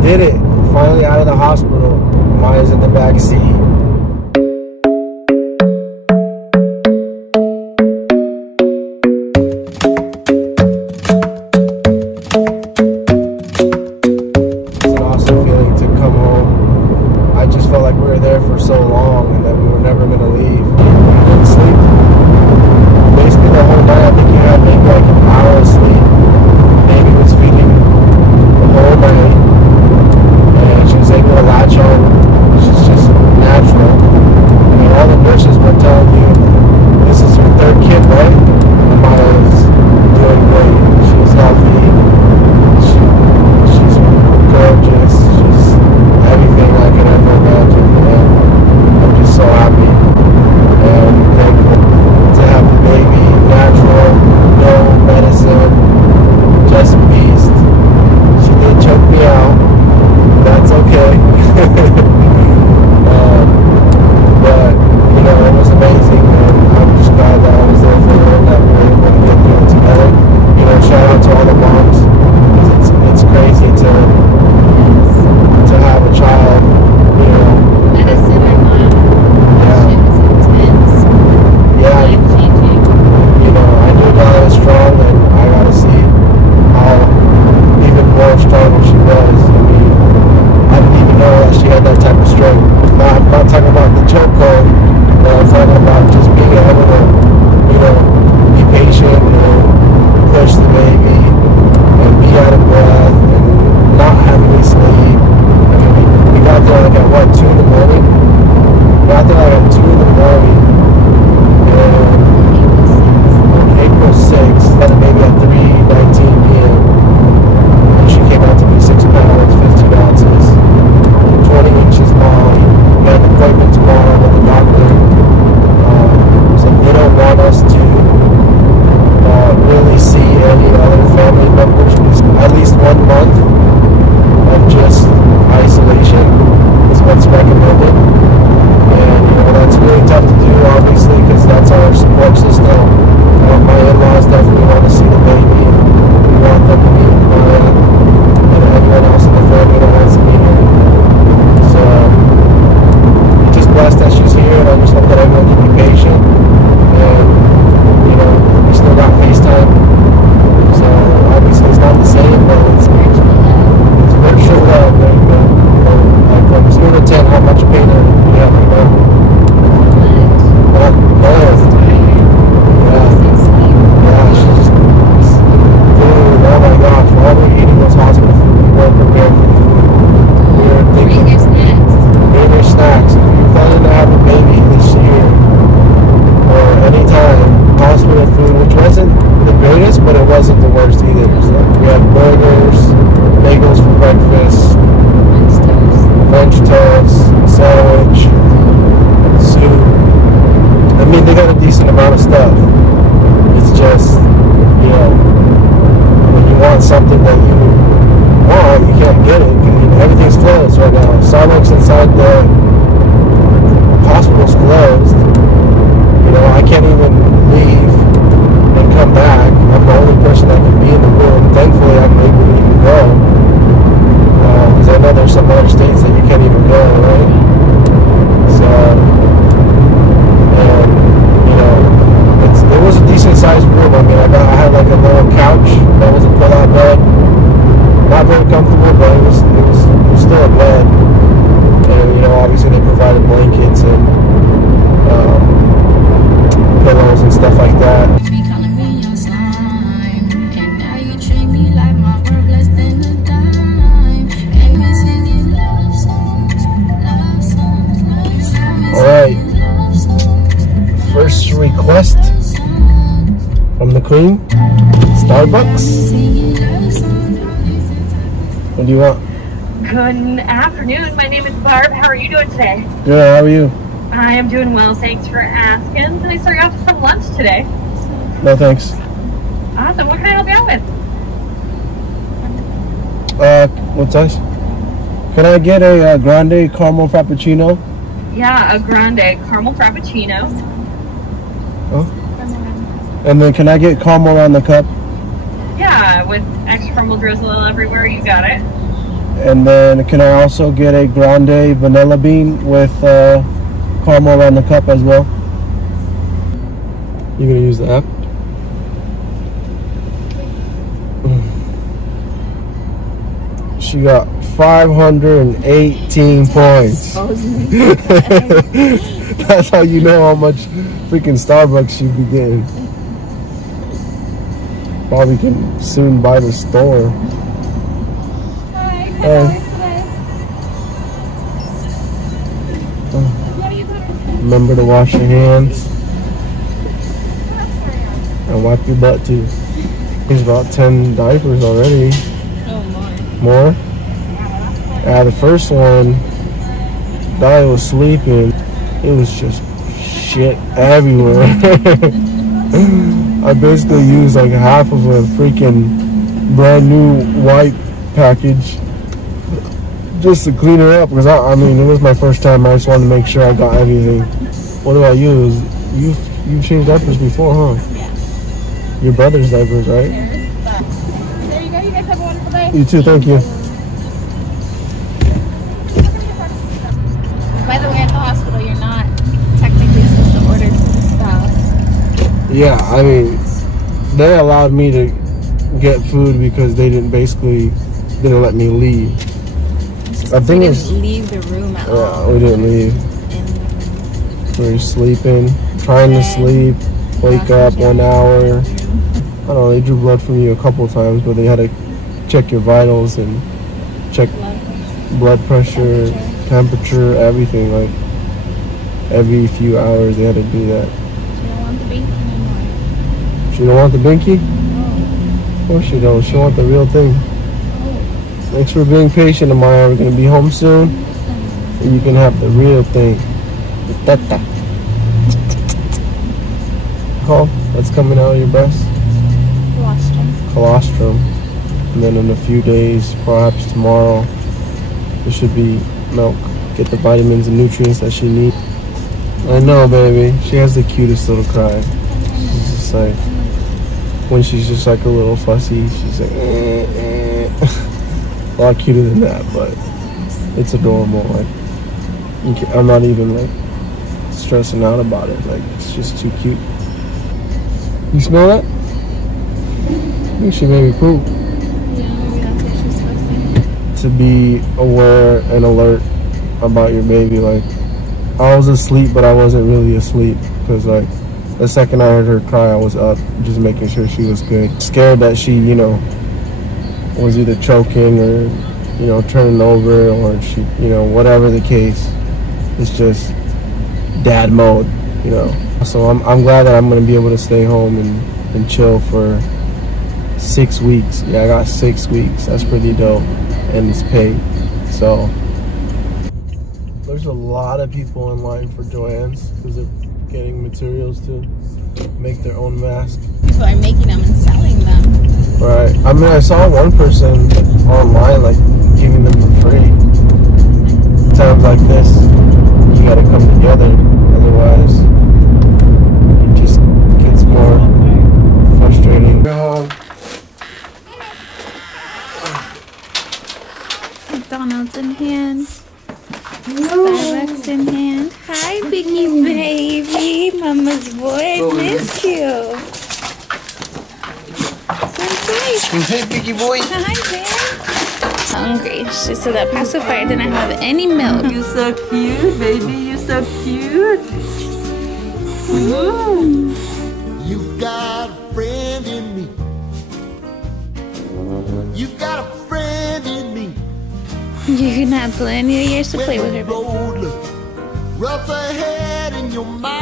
did it. Finally out of the hospital. Maya's in the back seat. It's an awesome feeling to come home. I just felt like we were there for so long and that we were never going to leave. We didn't sleep. Basically the whole night. I think you had maybe like an hour of sleep. Baby was feeding the whole night. And she was able to latch on, which is just natural. I mean, all the nurses were telling you, this is your third kid, right? Maya's doing great. She's healthy. She's gorgeous. She's everything I could ever imagine. And I'm just so happy and thankful to have the baby, natural, no medicine, just beast. She did choke me out. That's okay. But, you know, it was amazing, and I'm just glad that I was there for her and that we were able to get through it together. You know, shout out to all the moms, because it's crazy to have a child, you know. Medicine or not, Yeah. shit was intense. Yeah. Life-changing. You know, I knew Dahlia was strong, and I got to see how even more stronger she was. I mean, I didn't even know that she had that type of strength. I'm not talking about the choke hold, but I'm talking about just being able to, you know, be patient and push the baby and be out of breath and not have any sleep. I mean, we got there like at what, 2 in the morning? We got there like at 2 in the morning. And on April 6th, started maybe at 3:19 p.m. And she came out to be 6 pounds, 15 ounces, 20 inches long. We had an appointment tomorrow with the doctor. So they don't want us to really see any other family members. At least 1 month of just isolation is what's recommended. And, you know, that's really tough to do, obviously, because that's our support system. My in-laws definitely want to see the baby. We want them to meet Maya and everyone else in the family that wants to meet her. So, we're just blessed that she's here, and I just hope that everyone can be patient. And, you know, we still got FaceTime. So, obviously, it's not the same, but it's virtual love. There you go. Like from 0 to 10, how much pain are we have right now? Yeah, she's just food. Oh my gosh, while we were eating those hospital food, we weren't prepared for the food. We were thinking, Bring your snacks. bring your snacks. If you're planning to have a baby this year or any time, hospital food, which wasn't the greatest, but it wasn't the worst either. So we had burgers, bagels for breakfast, French toast, sandwich, soup. I mean, they got a decent amount of stuff. It's just, you know, when you want something that you want, you can't get it. Everything's closed right now. Starbucks inside the hospital's closed. You know, I can't even leave and come back. I'm the only person that can be in the room. Thankfully, I'm able to even go. Because I know there's some other states that you can't even go, right? So, and, you know, it was a decent sized room. I mean, I had like a little couch that was a pull-out bed. Not very comfortable, but it was still a bed. And, you know, obviously they provided blankets and pillows and stuff like that. Alright, first request from the Queen, Starbucks. What do you want? Good afternoon. My name is Barb. How are you doing today? Good, how are you? I am doing well. Thanks for asking. Can I start you off with some lunch today? No thanks. Awesome. What can I help you out with? What size? Can I get a grande caramel frappuccino? Yeah, a grande caramel frappuccino. Oh. And then can I get caramel on the cup? Yeah, with extra caramel drizzle everywhere. You got it. And then can I also get a grande vanilla bean with caramel on the cup as well? You gonna use the app? She got 518 points. That's how you know how much freaking Starbucks she'd be getting. Probably can soon buy the store. Remember to wash your hands and wipe your butt too. There's about 10 diapers already. Oh, More? Yeah, the first one, Dahlia was sleeping. It was just shit everywhere. I basically used like half of a freaking brand new white package just to clean her up, because I mean it was my first time. I just wanted to make sure I got everything. What do I use? You've changed diapers before, huh? Yeah. Your brother's diapers, right? There you go. You guys have a wonderful day. You too, thank you. By the way, at the hospital, you're not technically supposed to order for the spouse. Yeah, I mean, they allowed me to get food because they didn't let me leave. I think we didn't leave the room at all. Yeah, we didn't leave. We were sleeping, trying to sleep, wake up 1 hour. I don't know, they drew blood from you a couple times, but they had to check your vitals and check blood pressure, temperature, everything. Like every few hours they had to do that. She don't want the binky anymore. She don't want the binky? No. Of course she don't. She want the real thing. Thanks for being patient, Amaya. We're gonna be home soon, and you can have the real thing. The tata. Oh, that's coming out of your breast. Colostrum. Colostrum. And then in a few days, perhaps tomorrow, there should be milk. Get the vitamins and nutrients that she needs. I know, baby. She has the cutest little cry. She's just like, when she's just like a little fussy, she's like, a lot cuter than that, but it's adorable. Like, I'm not even like stressing out about it. Like, it's just too cute. You smell that? I think she made me poop. Yeah, maybe that's what she's supposed To be aware and alert about your baby. Like, I was asleep, but I wasn't really asleep, because like the second I heard her cry, I was up just making sure she was good. Scared that she, you know, was either choking or, you know, turning over, or she, you know, whatever the case. It's just dad mode, you know. So I'm glad that I'm gonna be able to stay home and chill for 6 weeks. Yeah, I got 6 weeks. That's pretty dope, and it's paid. So there's a lot of people in line for Joann's because they're getting materials to make their own mask. People are making them and selling them. Right. I mean, I saw one person online like giving them for free. Times like this, you gotta come together. Otherwise, it just gets more frustrating. McDonald's in hand. Starbucks in hand. Hi, Biggie baby. Mama's boy missed you. Hey, Biggie boy. Hi, Ben. Hungry. She said that pacifier didn't have any milk. You're so cute, baby. You're so cute. You've got a friend in me. You've got a friend in me. You're gonna have plenty of years to play with her. Road look rough ahead in your mind.